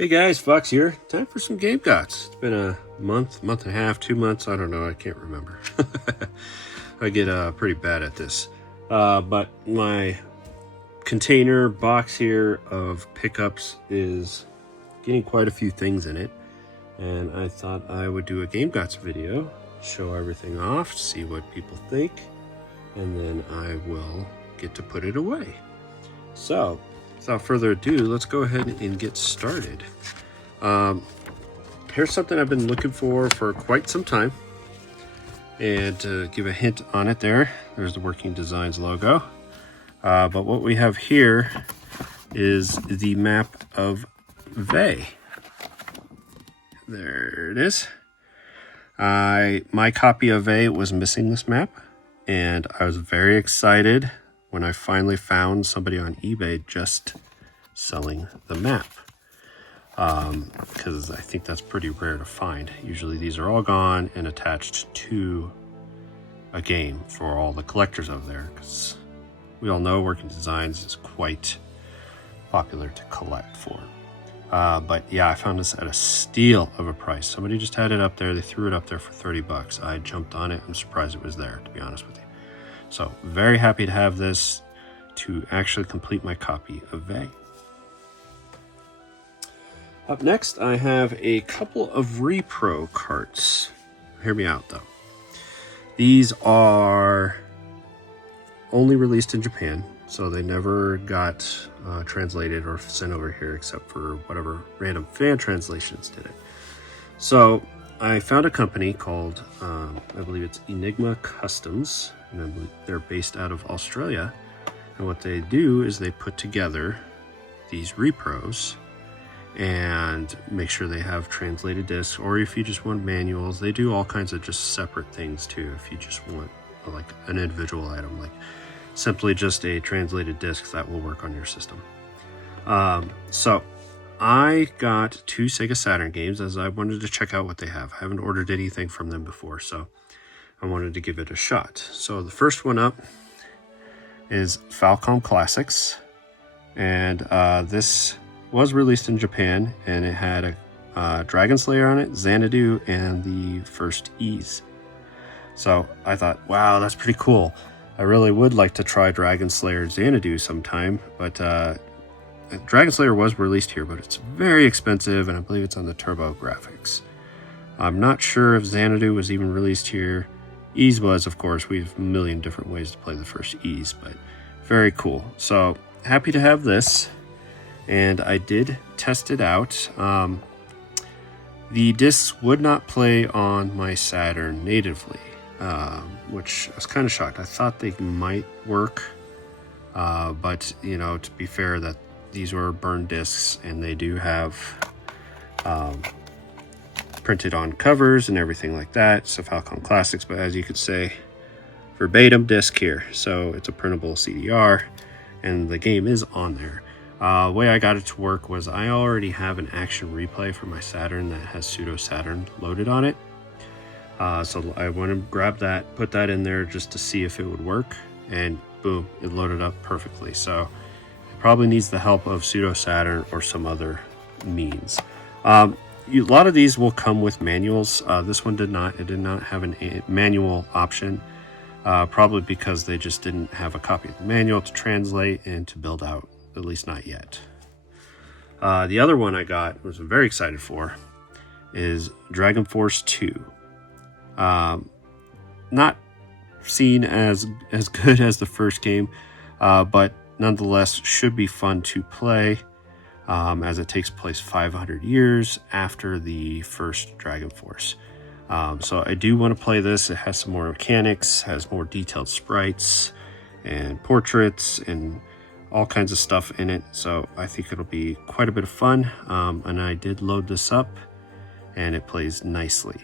Hey guys, Fox here. Time for some Game Gots. It's been a month and a half, 2 months. I don't know. I can't remember. I get pretty bad at this. But my container box here of pickups is getting quite a few things in it. And I thought I would do a Game Gots video, show everything off, see what people think, and then I will get to put it away. So, without further ado, let's go ahead and get started. Here's something I've been looking for quite some time. And to give a hint on it there's the Working Designs logo. But what we have here is the map of Vey. There it is. My copy of Vey was missing this map, and I was very excited when I finally found somebody on eBay just selling the map. Because I think that's pretty rare to find. Usually these are all gone and attached to a game for all the collectors out there, because we all know Working Designs is quite popular to collect for. But yeah, I found this at a steal of a price. Somebody just had it up there. They threw it up there for 30 bucks. I jumped on it. I'm surprised it was there, to be honest with you. So very happy to have this to actually complete my copy of Vey. Up next, I have a couple of repro carts. Hear me out though. These are only released in Japan, so they never got translated or sent over here except for whatever random fan translations did it. So I found a company called, I believe it's Enigma Customs, and I believe they're based out of Australia. And what they do is they put together these repros and make sure they have translated discs, or if you just want manuals, they do all kinds of just separate things too. If you just want like an individual item, like simply just a translated disc, that will work on your system. So I got 2 Sega Saturn games as I wanted to check out what they have. I haven't ordered anything from them before, so I wanted to give it a shot. So the first one up is Falcom Classics, and this was released in Japan, and it had a Dragon Slayer on it, Xanadu, and the first Ys. So I thought, wow, that's pretty cool. I really would like to try Dragon Slayer Xanadu sometime, but Dragon Slayer was released here, but it's very expensive, and I believe it's on the Turbo Graphics. I'm not sure if Xanadu was even released here. Ys was, of course. We have a million different ways to play the first Ys, but very cool. So happy to have this, and I did test it out. The discs would not play on my Saturn natively, which I was kind of shocked. I thought they might work, but you know, to be fair, that these were burned discs, and they do have printed on covers and everything like that. So Falcom Classics, but as you could say, verbatim disc here. So it's a printable CDR, and the game is on there. The way I got it to work was I already have an action replay for my Saturn that has pseudo Saturn loaded on it. So I went and grabbed that, put that in there just to see if it would work, and boom, it loaded up perfectly. So it probably needs the help of pseudo Saturn or some other means. A lot of these will come with manuals. This one did not. It did not have a manual option, probably because they just didn't have a copy of the manual to translate and to build out, at least not yet. The other one I got, was very excited for, is Dragon Force 2. Not seen as good as the first game, but nonetheless should be fun to play, as it takes place 500 years after the first Dragon Force. So I do want to play this. It has some more mechanics, has more detailed sprites and portraits and all kinds of stuff in it. So I think it'll be quite a bit of fun. And I did load this up, and it plays nicely.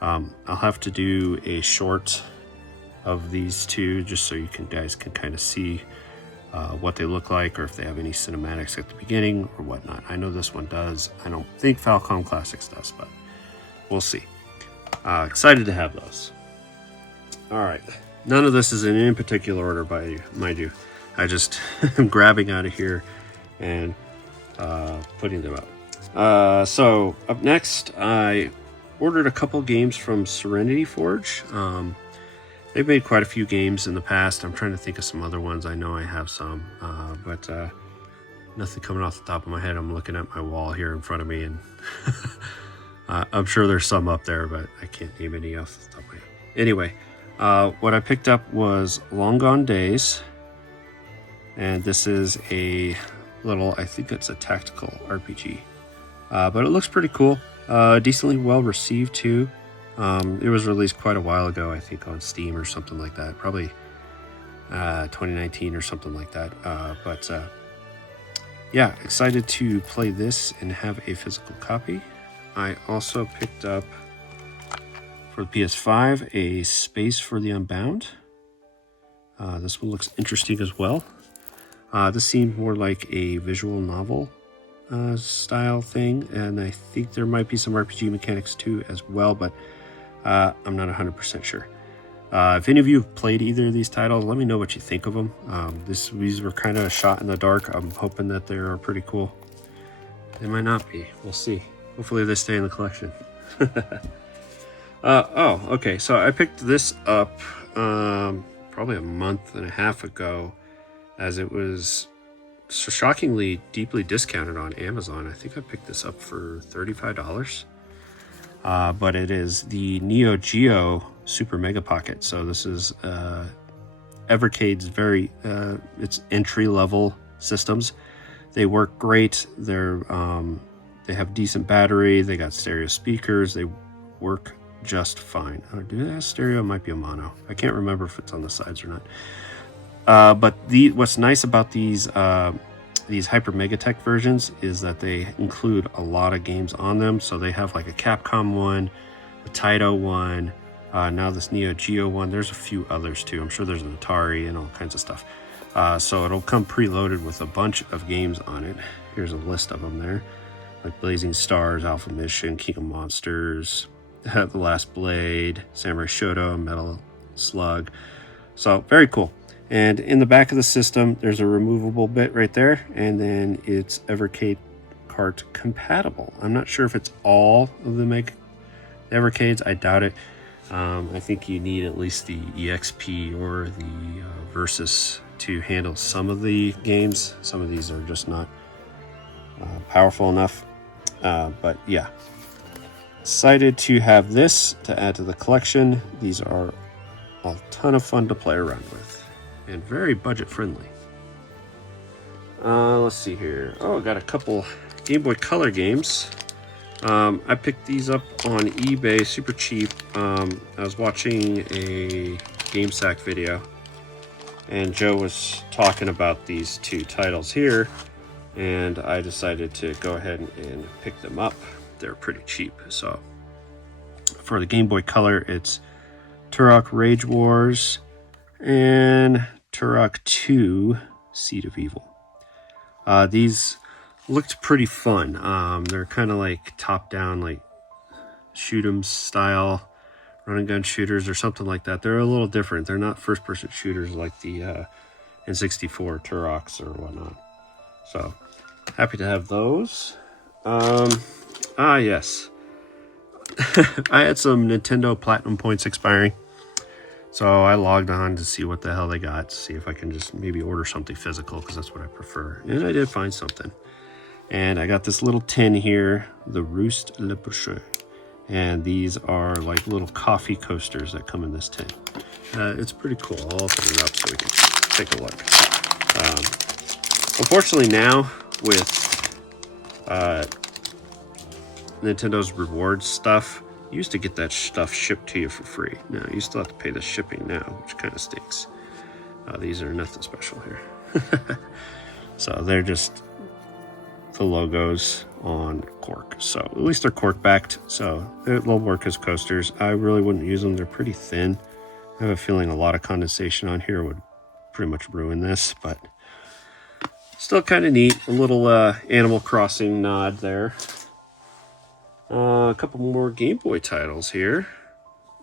I'll have to do a short of these two just so you guys can kind of see what they look like, or if they have any cinematics at the beginning or whatnot. I know this one does. I don't think Falcom Classics does, but we'll see. Excited to have those. All right, none of this is in any particular order, mind you. I just am grabbing out of here and putting them out. So up next, I ordered a couple games from Serenity Forge. They've made quite a few games in the past. I'm trying to think of some other ones. I know I have some, but nothing coming off the top of my head. I'm looking at my wall here in front of me, and I'm sure there's some up there, but I can't name any off the top of my head. Anyway, what I picked up was Long Gone Days, and this is a little, I think it's a tactical RPG, but it looks pretty cool. Decently well received too. It was released quite a while ago, I think on Steam or something like that, probably 2019 or something like that. But yeah, excited to play this and have a physical copy. I also picked up for the PS5 a Space for the Unbound. This one looks interesting as well. This seemed more like a visual novel style thing, and I think there might be some RPG mechanics too as well, but I'm not 100% sure. If any of you have played either of these titles, let me know what you think of them. These were kind of a shot in the dark. I'm hoping that they're pretty cool. They might not be. We'll see. Hopefully they stay in the collection. Oh, okay. So I picked this up probably a month and a half ago, as it was shockingly deeply discounted on Amazon. I think I picked this up for $35. But it is the Neo Geo Super Mega Pocket. So this is Evercade's very it's entry level systems. They work great. They have decent battery. They got stereo speakers. They work just fine. Oh, do they have stereo? It might be a mono. I can't remember if it's on the sides or not. But what's nice about these Hyper Megatech versions is that they include a lot of games on them. So they have like a Capcom one, a Taito one, now this Neo Geo one. There's a few others too. I'm sure there's an Atari and all kinds of stuff. So it'll come preloaded with a bunch of games on it. Here's a list of them there, like Blazing Stars, Alpha Mission, King of Monsters, The Last Blade, Samurai Shodown, Metal Slug. So very cool. And in the back of the system, there's a removable bit right there, and then it's Evercade cart compatible. I'm not sure if it's all of the Evercades. I doubt it. I think you need at least the EXP or the Versus to handle some of the games. Some of these are just not powerful enough. But yeah, excited to have this to add to the collection. These are a ton of fun to play around with and very budget friendly. Let's see here. Oh, I got a couple Game Boy Color games. I picked these up on eBay super cheap. I was watching a GameSack video, and Joe was talking about these two titles here, and I decided to go ahead and pick them up. They're pretty cheap. So for the Game Boy Color, it's Turok Rage Wars and Turok 2 Seed of Evil. These looked pretty fun. They're kind of like top-down, like shoot 'em style, run-and-gun shooters or something like that. They're a little different. They're not first-person shooters like the N64 Turoks or whatnot. So happy to have those. Yes. I had some Nintendo Platinum points expiring, so I logged on to see what the hell they got, to see if I can just maybe order something physical, because that's what I prefer. And I did find something. And I got this little tin here, the Roost Le Boucher. And these are like little coffee coasters that come in this tin. It's pretty cool. I'll open it up so we can take a look. Unfortunately now, with Nintendo's rewards stuff, you used to get that stuff shipped to you for free. Now you still have to pay the shipping now, which kind of stinks. These are nothing special here. So they're just the logos on cork. So at least they're cork backed, so they'll work as coasters. I really wouldn't use them. They're pretty thin. I have a feeling a lot of condensation on here would pretty much ruin this, but still kind of neat. A little Animal Crossing nod there. A couple more Game Boy titles here.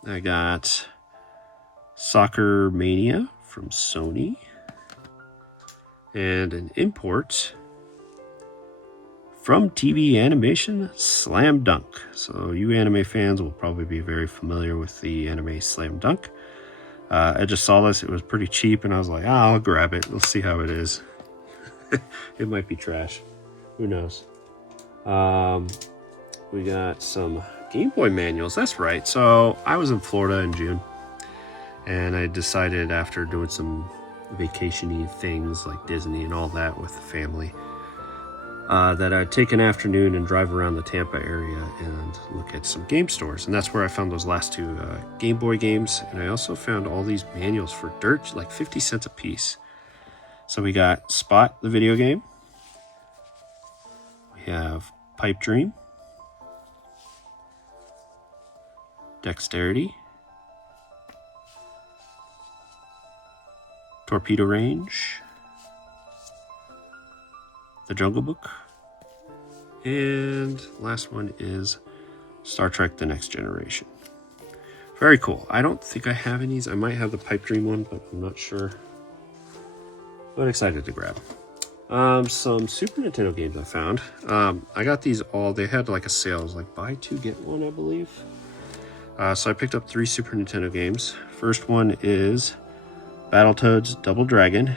I got Soccer Mania from Sony, and an import, from TV animation Slam Dunk. So you anime fans will probably be very familiar with the anime Slam Dunk. I just saw this, it was pretty cheap, and I was like, I'll grab it. We'll see how it is. It might be trash. Who knows? We got some Game Boy manuals. That's right. So I was in Florida in June, and I decided after doing some vacation-y things like Disney and all that with the family, that I'd take an afternoon and drive around the Tampa area and look at some game stores. And that's where I found those last two Game Boy games. And I also found all these manuals for dirt, like 50 cents a piece. So we got Spot, the video game. We have Pipe Dream. Dexterity. Torpedo Range. The Jungle Book, and last one is Star Trek The Next Generation. Very cool. I don't think I have any of these. I might have the Pipe Dream one, but I'm not sure. But excited to grab. Some Super Nintendo games I found. I got these all, they had like a sale. It was like buy two, get one, I believe. So I picked up 3 Super Nintendo games. First one is Battletoads Double Dragon.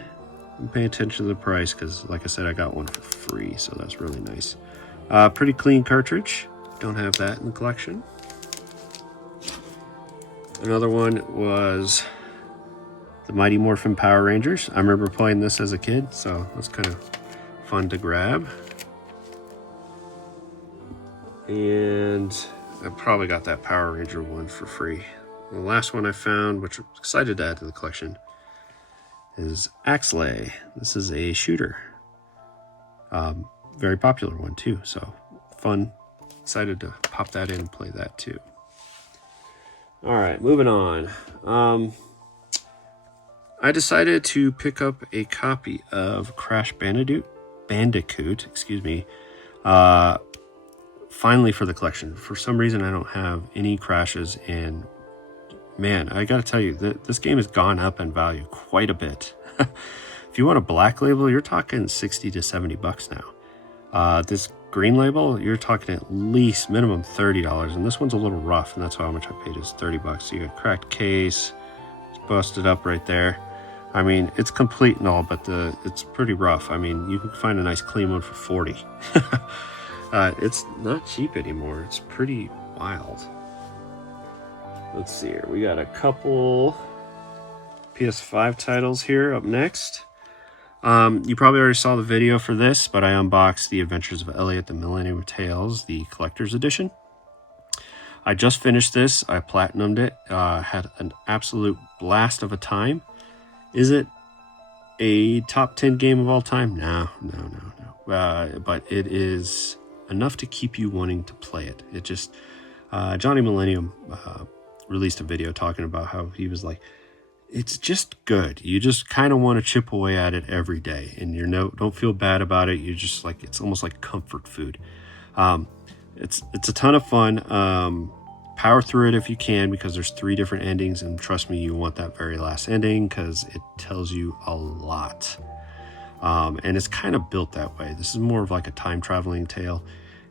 Pay attention to the price because, like I said, I got one for free, so that's really nice. Pretty clean cartridge. Don't have that in the collection. Another one was the Mighty Morphin Power Rangers. I remember playing this as a kid, so that's kind of fun to grab. And I probably got that Power Ranger one for free. The last one I found, which I'm excited to add to the collection, is Axlay. This is a shooter. Very popular one too, so fun. Excited to pop that in and play that too. All right, moving on. I decided to pick up a copy of Crash Bandicoot, excuse me, finally for the collection. For some reason, I don't have any Crashes, and man, I gotta tell you, this game has gone up in value quite a bit. If you want a black label, you're talking 60 to 70 bucks now. This green label, you're talking at least minimum $30, and this one's a little rough, and that's how much I paid, is 30 bucks. So you got cracked case, it's busted up right there. I mean, it's complete and all, but it's pretty rough. I mean, you can find a nice clean one for 40. It's not cheap anymore. It's pretty wild. Let's see here. We got a couple PS5 titles here up next. You probably already saw the video for this, but I unboxed The Adventures of Elliot the Millennium Tales, the Collector's Edition. I just finished this. I platinumed it. Had an absolute blast of a time. Is it a top 10 game of all time? No. But it is enough to keep you wanting to play it. It just... Johnny Millennium released a video talking about how he was like, it's just good. You just kind of want to chip away at it every day, and don't feel bad about it. You just like, it's almost like comfort food. It's a ton of fun. Power through it if you can, because there's 3 different endings, and trust me, you want that very last ending because it tells you a lot. And it's kind of built that way. This is more of like a time traveling tale.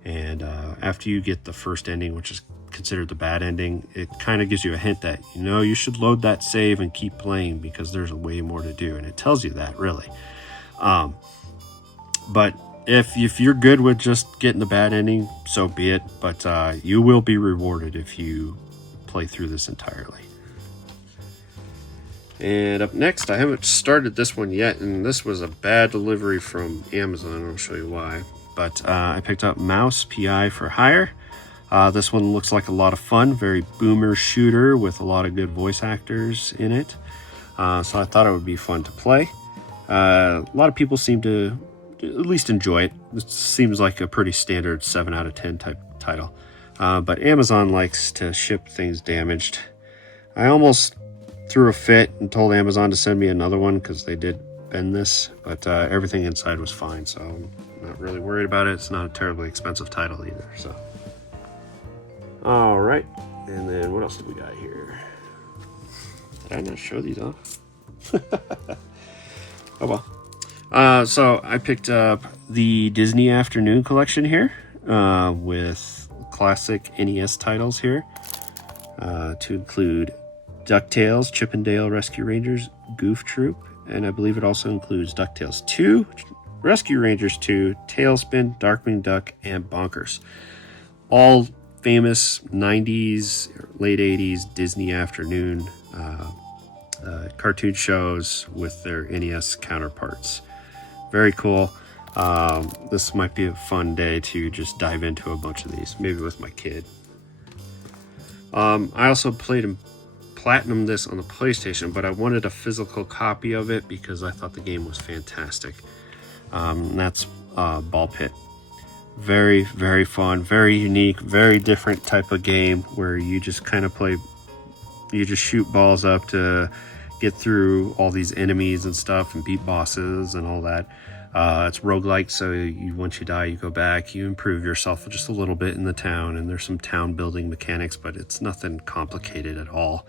And after you get the first ending, which is considered the bad ending, it kind of gives you a hint that, you should load that save and keep playing because there's way more to do. And it tells you that, really. But if you're good with just getting the bad ending, so be it. But you will be rewarded if you play through this entirely. And up next, I haven't started this one yet, and this was a bad delivery from Amazon. I'll show you why. But I picked up Mouse PI for Hire. This one looks like a lot of fun. Very boomer shooter with a lot of good voice actors in it. So I thought it would be fun to play. A lot of people seem to at least enjoy it. This seems like a pretty standard 7 out of 10 type title. But Amazon likes to ship things damaged. I almost threw a fit and told Amazon to send me another one because they did bend this, but everything inside was fine, so I'm not really worried about it. It's not a terribly expensive title either. So, all right, and then what else do we got here? Did I not show these off? Oh well. So I picked up the Disney Afternoon collection here with classic NES titles here to include DuckTales, Chip 'n Dale Rescue Rangers, Goof Troop, and I believe it also includes DuckTales 2, Rescue Rangers 2, Tailspin, Darkwing Duck, and Bonkers. All famous 90s, late 80s Disney Afternoon cartoon shows with their NES counterparts. Very cool. This might be a fun day to just dive into a bunch of these, maybe with my kid. I also played and platinumed this on the PlayStation, but I wanted a physical copy of it because I thought the game was fantastic. And that's Ball Pit. Very, very fun, very unique, very different type of game where you just kind of play, you just shoot balls up to get through all these enemies and stuff and beat bosses and all that. It's roguelike, so once you die, you go back, you improve yourself just a little bit in the town, and there's some town building mechanics, but it's nothing complicated at all.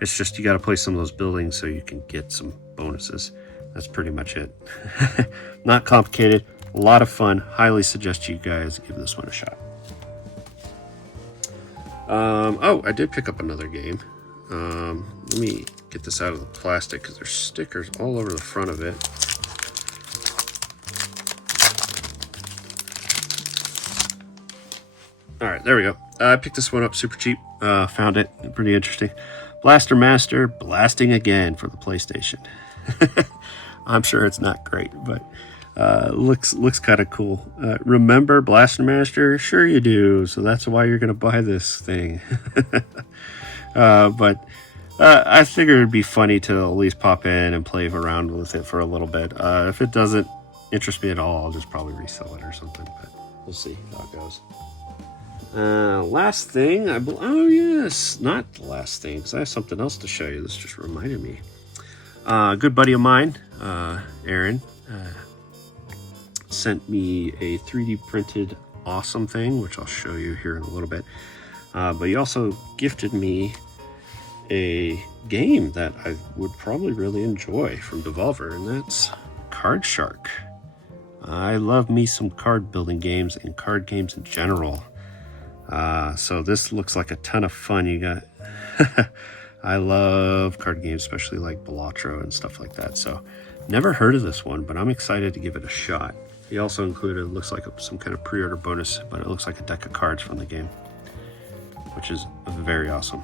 It's just you got to play some of those buildings so you can get some bonuses. That's pretty much it. Not complicated, a lot of fun. Highly suggest you guys give this one a shot. Oh, I did pick up another game. Let me get this out of the plastic because there's stickers all over the front of it. All right, there we go. I picked this one up super cheap. Found it pretty interesting. Blaster Master Blasting Again for the PlayStation. I'm sure it's not great, but looks kind of cool. Remember Blaster Master? Sure you do. So that's why you're going to buy this thing. But I figured it'd be funny to at least pop in and play around with it for a little bit. If it doesn't interest me at all, I'll just probably resell it or something, but we'll see how it goes. Last thing, oh yes, not the last thing, because I have something else to show you. This just reminded me. A good buddy of mine, Aaron, sent me a 3D printed awesome thing, which I'll show you here in a little bit. But he also gifted me a game that I would probably really enjoy from Devolver, and that's Card Shark. I love me some card building games and card games in general. So this looks like a ton of fun. You got I love card games, especially like Balatro and stuff like that. So never heard of this one, but I'm excited to give it a shot. He also included, looks like some kind of pre-order bonus, but it looks like a deck of cards from the game, which is very awesome.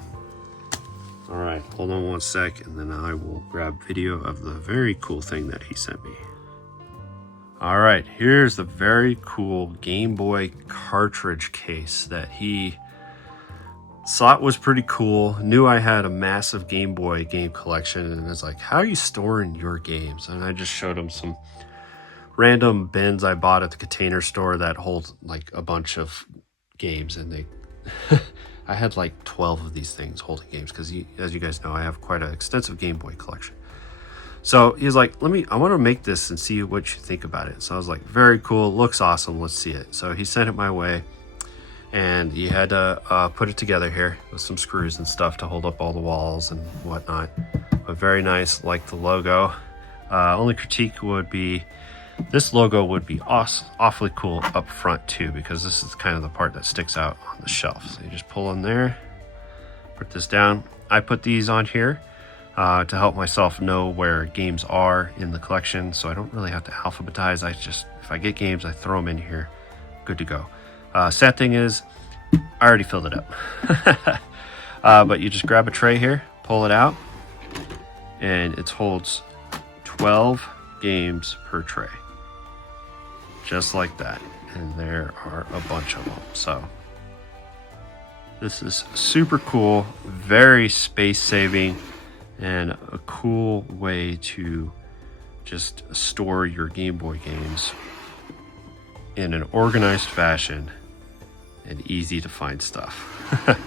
All right, hold on one sec, and then I will grab video of the very cool thing that he sent me. All right, here's the very cool Game Boy cartridge case that he thought was pretty cool. Knew I had a massive Game Boy game collection, and was like, how are you storing your games? And I just showed him some random bins I bought at the Container Store that hold like a bunch of games, and they I had like 12 of these things holding games because, as you guys know, I have quite an extensive Game Boy collection. So he was like, I want to make this and see what you think about it. So I was like, very cool, looks awesome, let's see it. So he sent it my way, and he had to put it together here with some screws and stuff to hold up all the walls and whatnot. But very nice, like the logo. Only critique would be, this logo would be awfully cool up front too, because this is kind of the part that sticks out on the shelf. So you just pull in there, put this down. I put these on here to help myself know where games are in the collection, so I don't really have to alphabetize. If I get games, I throw them in here, good to go. Sad thing is, I already filled it up. But you just grab a tray here, pull it out, and it holds 12 games per tray. Just like that. And there are a bunch of them. So this is super cool, very space saving, and a cool way to just store your Game Boy games in an organized fashion and easy to find stuff.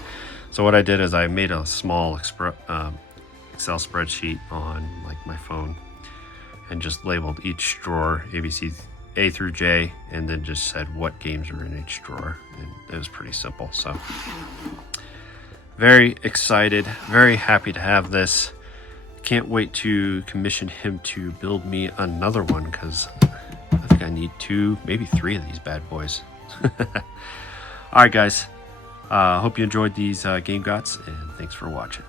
So what I did is I made a small Excel spreadsheet on like my phone and just labeled each drawer ABC A through J, and then just said what games are in each drawer, and it was pretty simple. So very excited, very happy to have this. can't wait to commission him to build me another one, because I think I need 2, maybe 3 of these bad boys. Alright guys, hope you enjoyed these Game Gots, and thanks for watching.